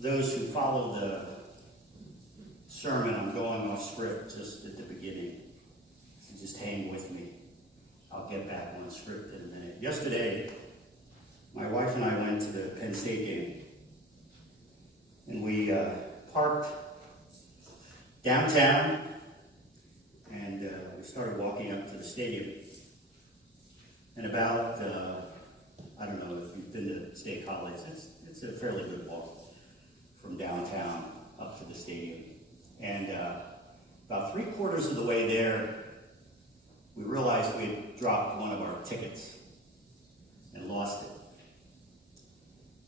those who follow the sermon, I'm going off script just at the beginning. So just hang with me. I'll get back on script in a minute. Yesterday, my wife and I went to the Penn State game. And we parked downtown, and we started walking up to the stadium. And about, I don't know if you've been to State College, it's a fairly good walk from downtown up to the stadium. And about 3/4 of the way there, we realized we had dropped one of our tickets and lost it.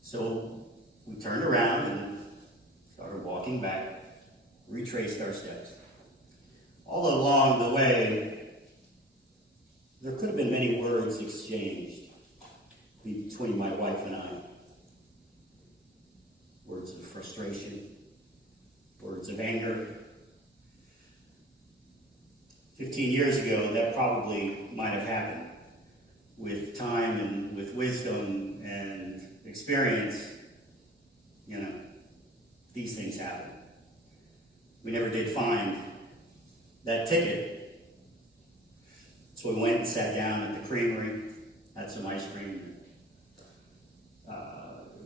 So we turned around and started walking back, retraced our steps. All along the way, there could have been many words exchanged between my wife and I. Words of frustration, words of anger. 15 years ago, that probably might have happened. With time and with wisdom and experience, these things happen. We never did find that ticket. So we went and sat down at the creamery, had some ice cream.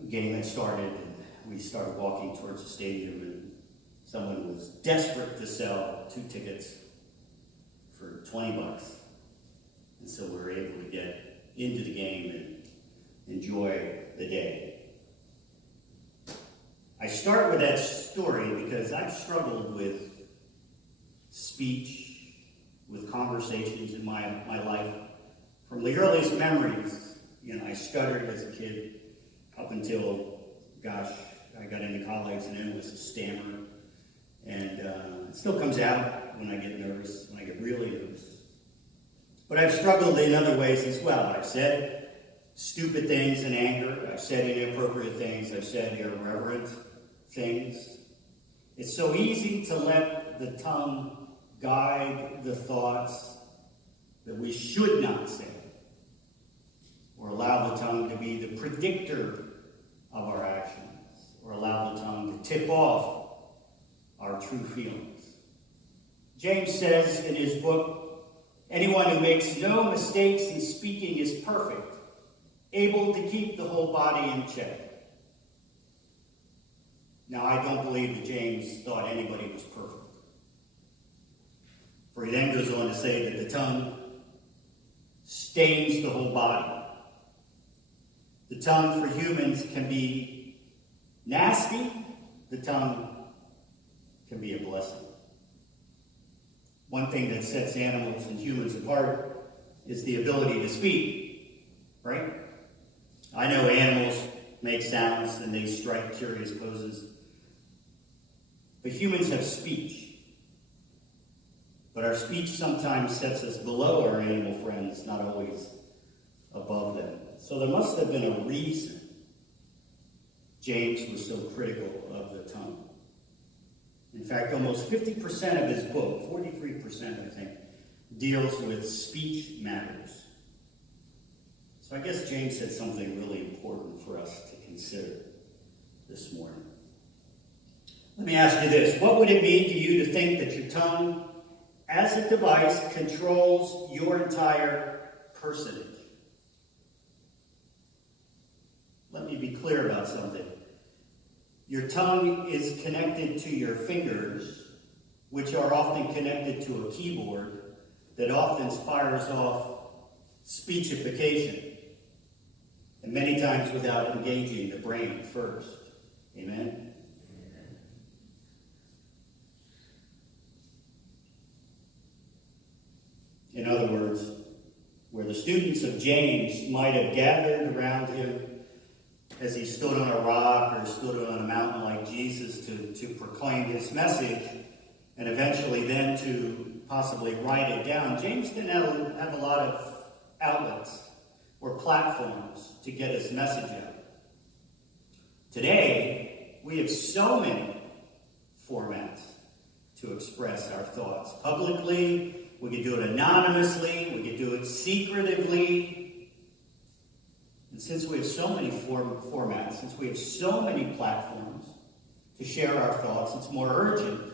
Game had started, and we started walking towards the stadium, and someone was desperate to sell 2 tickets for $20. And so we were able to get into the game and enjoy the day. I start with that story because I've struggled with speech, with conversations in my life. From the earliest memories, I stuttered as a kid up until, I got into college, and then it was a stammer. And it still comes out when I get nervous, when I get really nervous. But I've struggled in other ways as well. I've said stupid things in anger. I've said inappropriate things. I've said irreverent things. It's so easy to let the tongue guide the thoughts that we should not say, or allow the tongue to be the predictor of our actions, or allow the tongue to tip off our true feelings. James says in his book, anyone who makes no mistakes in speaking is perfect, able to keep the whole body in check. Now, I don't believe that James thought anybody was perfect. For he then goes on to say that the tongue stains the whole body. The tongue for humans can be nasty. The tongue can be a blessing. One thing that sets animals and humans apart is the ability to speak, right? I know animals make sounds and they strike curious poses. But humans have speech. But our speech sometimes sets us below our animal friends, not always above them. So there must have been a reason James was so critical of the tongue. In fact, almost 50% of his book, 43% I think, deals with speech matters. So I guess James said something really important for us to consider this morning. Let me ask you this. What would it mean to you to think that your tongue, as a device, controls your entire personage? Let me be clear about something. Your tongue is connected to your fingers, which are often connected to a keyboard that often fires off speechification, and many times without engaging the brain first. Amen? In other words, where the students of James might have gathered around him as he stood on a rock or stood on a mountain like Jesus to proclaim his message, and eventually then to possibly write it down, James didn't have a lot of outlets or platforms to get his message out. Today, we have so many formats to express our thoughts publicly. We can do it anonymously. We can do it secretively. And since we have so many formats, since we have so many platforms, to share our thoughts. It's more urgent,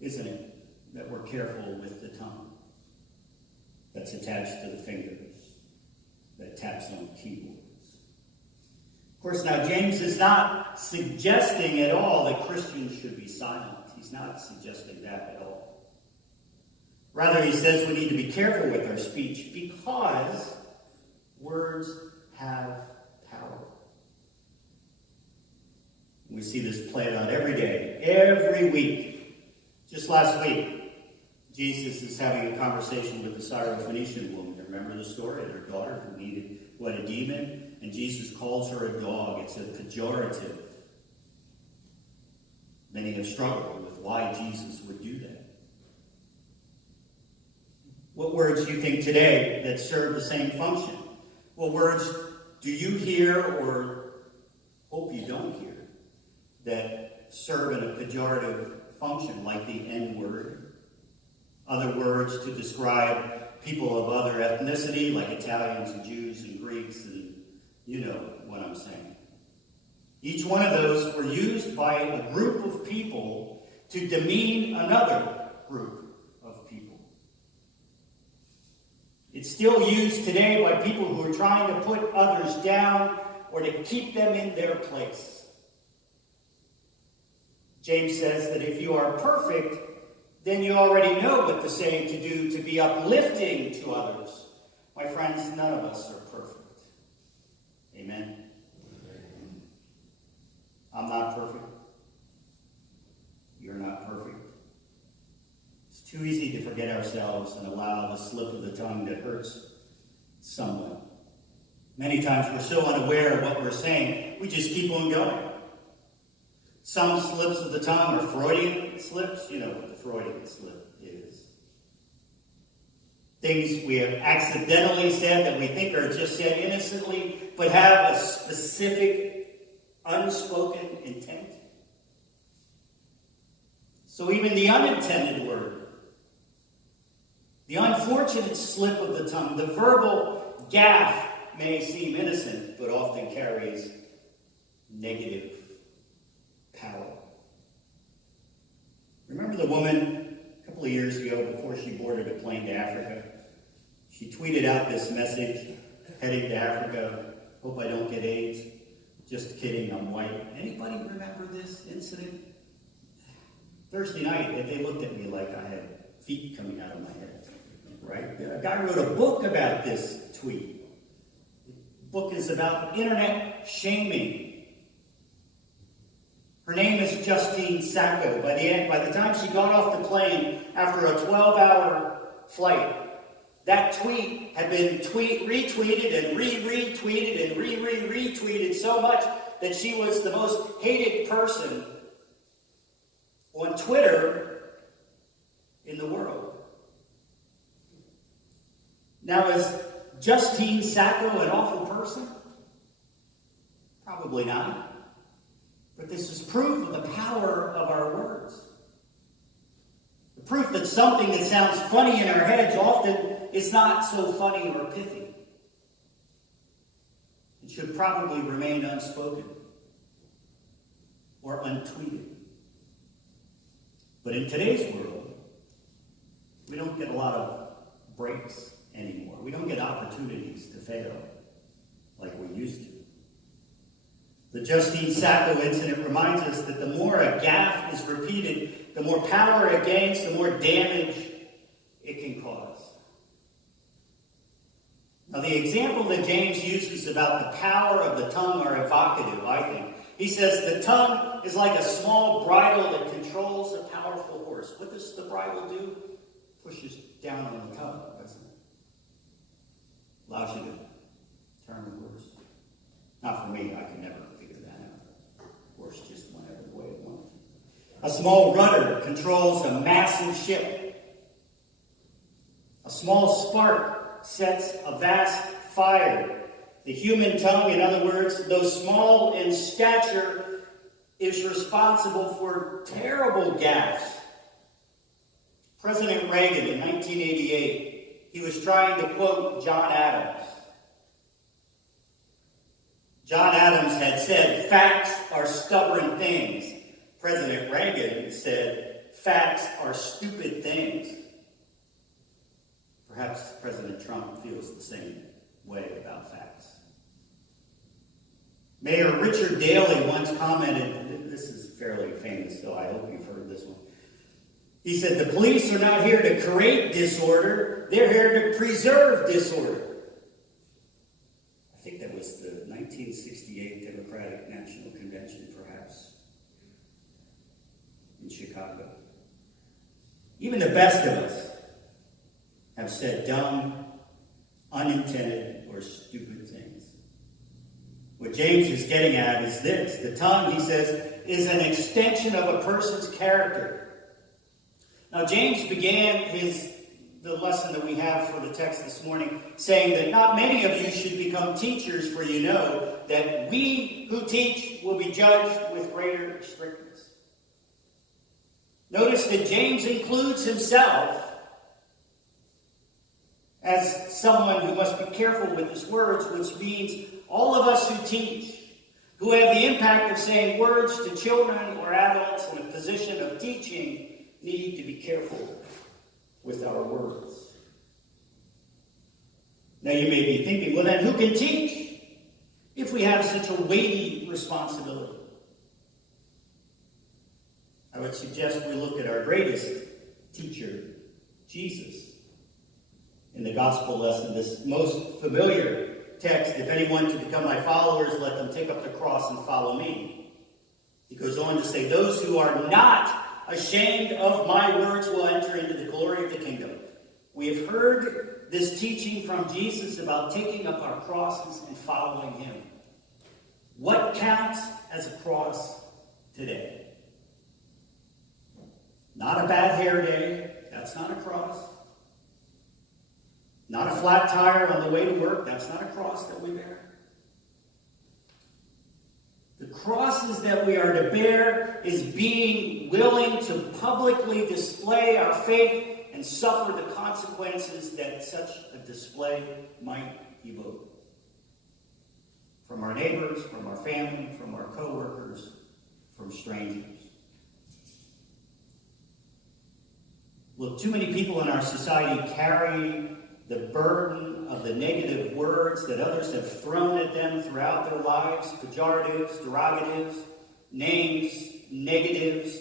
isn't it, that we're careful with the tongue that's attached to the fingers, that taps on keyboards. Of course, now James is not suggesting at all that Christians should be silent. He's not suggesting that at all. Rather, he says we need to be careful with our speech because words have power. We see this played out every day, every week. Just last week, Jesus is having a conversation with the Syrophoenician woman. Remember the story? Their daughter who had a demon, and Jesus calls her a dog. It's a pejorative. Many have struggled with why Jesus would do that. What words do you think today that serve the same function? What words do you hear or hope you don't hear that serve in a pejorative function, like the N-word? Other words to describe people of other ethnicity, like Italians and Jews and Greeks, and you know what I'm saying. Each one of those were used by a group of people to demean another group of people. It's still used today by people who are trying to put others down or to keep them in their place. James says that if you are perfect, then you already know what to say and to do to be uplifting to others. My friends, none of us are perfect. Amen? I'm not perfect. You're not perfect. It's too easy to forget ourselves and allow the slip of the tongue that hurts someone. Many times we're so unaware of what we're saying, we just keep on going. Some slips of the tongue are Freudian slips. You know what the Freudian slip is. Things we have accidentally said that we think are just said innocently, but have a specific, unspoken intent. So even the unintended word, the unfortunate slip of the tongue, the verbal gaffe may seem innocent, but often carries negative power. Remember the woman a couple of years ago before she boarded a plane to Africa? She tweeted out this message, heading to Africa, hope I don't get AIDS. Just kidding, I'm white. Anybody remember this incident? Thursday night, they looked at me like I had feet coming out of my head. Right? A guy wrote a book about this tweet. The book is about internet shaming. Her name is Justine Sacco. By the time she got off the plane after a 12-hour flight, that tweet had been retweeted and retweeted and retweeted so much that she was the most hated person on Twitter in the world. Now, is Justine Sacco an awful person? Probably not. But this is proof of the power of our words. The proof that something that sounds funny in our heads often is not so funny or pithy. It should probably remain unspoken or untweeted. But in today's world, we don't get a lot of breaks anymore. We don't get opportunities to fail like we used to. The Justine Sacco incident reminds us that the more a gaffe is repeated, the more power it gains, the more damage it can cause. Now, the example that James uses about the power of the tongue are evocative, I think. He says the tongue is like a small bridle that controls a powerful horse. What does the bridle do? Pushes down on the tongue, doesn't it? Allows you to turn the horse. Not for me, I can never figure that out. The horse just went every way it wanted. A small rudder controls a massive ship. A small spark sets a vast fire. The human tongue, in other words, though small in stature, is responsible for terrible gaffes. President Reagan in 1988, he was trying to quote John Adams. John Adams had said, facts are stubborn things. President Reagan said, facts are stupid things. Perhaps President Trump feels the same way about facts. Mayor Richard Daley once commented, this is fairly famous, so I hope you've heard this one. He said, the police are not here to create disorder, they're here to preserve disorder. I think that was the 1968 Democratic National Convention, perhaps, in Chicago. Even the best of us have said dumb, unintended, or stupid things. What James is getting at is this. The tongue, he says, is an extension of a person's character. Now, James began the lesson that we have for the text this morning saying that not many of you should become teachers, for you know that we who teach will be judged with greater strictness. Notice that James includes himself as someone who must be careful with his words, which means all of us who teach, who have the impact of saying words to children or adults in a position of teaching, need to be careful with our words. Now you may be thinking, well then who can teach if we have such a weighty responsibility? I would suggest we look at our greatest teacher, Jesus. In the gospel lesson, this most familiar text, if anyone to become my followers, let them take up the cross and follow me. He goes on to say, those who are not ashamed of my words will enter into the glory of the kingdom. We have heard this teaching from Jesus about taking up our crosses and following him. What counts as a cross today? Not a bad hair day. That's not a cross. Not a flat tire on the way to work. That's not a cross that we bear. The crosses that we are to bear is being willing to publicly display our faith and suffer the consequences that such a display might evoke. From our neighbors, from our family, from our co-workers, from strangers. Look, too many people in our society carry the burden of the negative words that others have thrown at them throughout their lives, pejoratives, derogatives, names, negatives.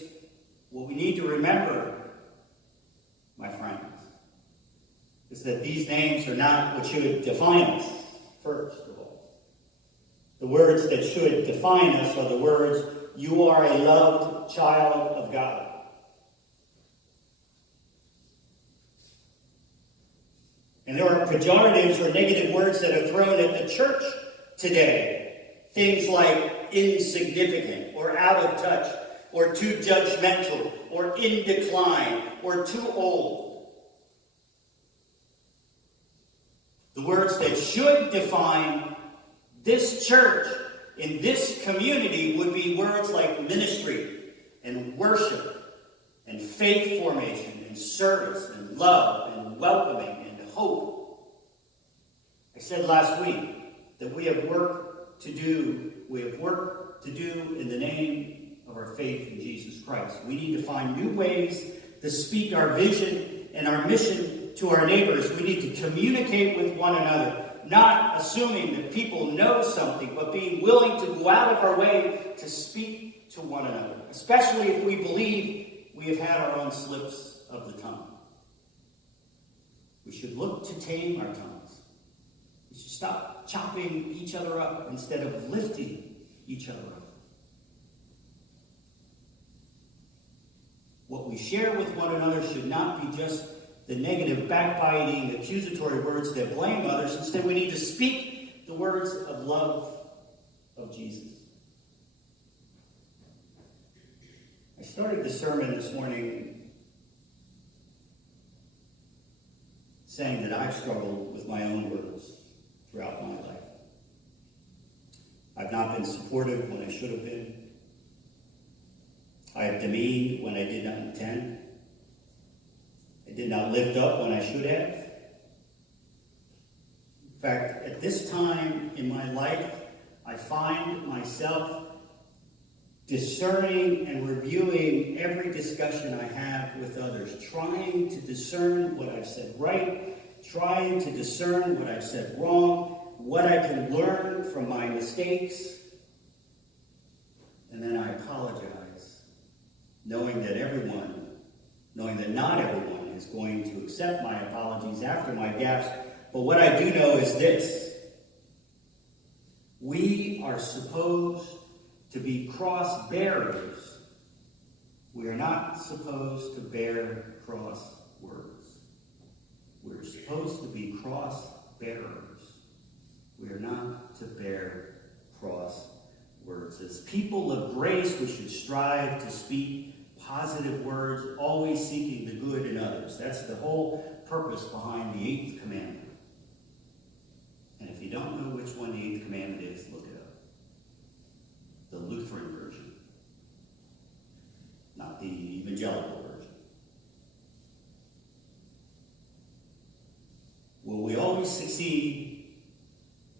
What we need to remember, my friends, is that these names are not what should define us, first of all. The words that should define us are the words, you are a loved child of God. And there are pejoratives or negative words that are thrown at the church today. Things like insignificant, or out of touch, or too judgmental, or in decline, or too old. The words that should define this church in this community would be words like ministry, and worship, and faith formation, and service, and love, and welcoming, hope. I said last week that we have work to do. We have work to do in the name of our faith in Jesus Christ. We need to find new ways to speak our vision and our mission to our neighbors. We need to communicate with one another, not assuming that people know something, but being willing to go out of our way to speak to one another, especially if we believe we have had our own slips of the tongue. We should look to tame our tongues. We should stop chopping each other up instead of lifting each other up. What we share with one another should not be just the negative, backbiting, accusatory words that blame others. Instead, we need to speak the words of love of Jesus. I started the sermon this morning saying that I've struggled with my own words throughout my life. I've not been supportive when I should have been. I have demeaned when I did not intend. I did not lift up when I should have. In fact, at this time in my life, I find myself discerning and reviewing every discussion I have with others, trying to discern what I've said right, trying to discern what I've said wrong, what I can learn from my mistakes, and then I apologize, knowing that not everyone is going to accept my apologies after my gaffes. But what I do know is this: we are supposed to be cross bearers. We are not supposed to bear cross words. We're supposed to be cross bearers. We are not to bear cross words. As people of grace, we should strive to speak positive words, always seeking the good in others. That's the whole purpose behind the 8th commandment. And if you don't know which one the 8th commandment is, look it up. The Lutheran version, not the evangelical version. Will we always succeed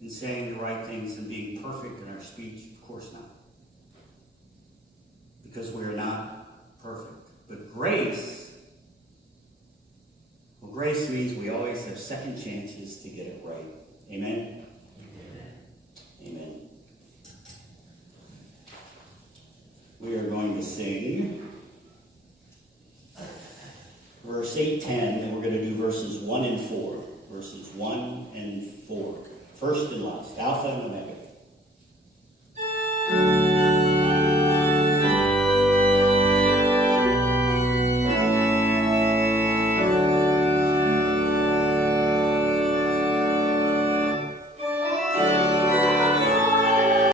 in saying the right things and being perfect in our speech? Of course not. Because we are not perfect. But grace means we always have second chances to get it right. Amen? Amen. Amen. We are going to sing verse 8, 10, and we're going to do verses 1 and 4. Verses 1 and 4. First and last. Alpha and Omega.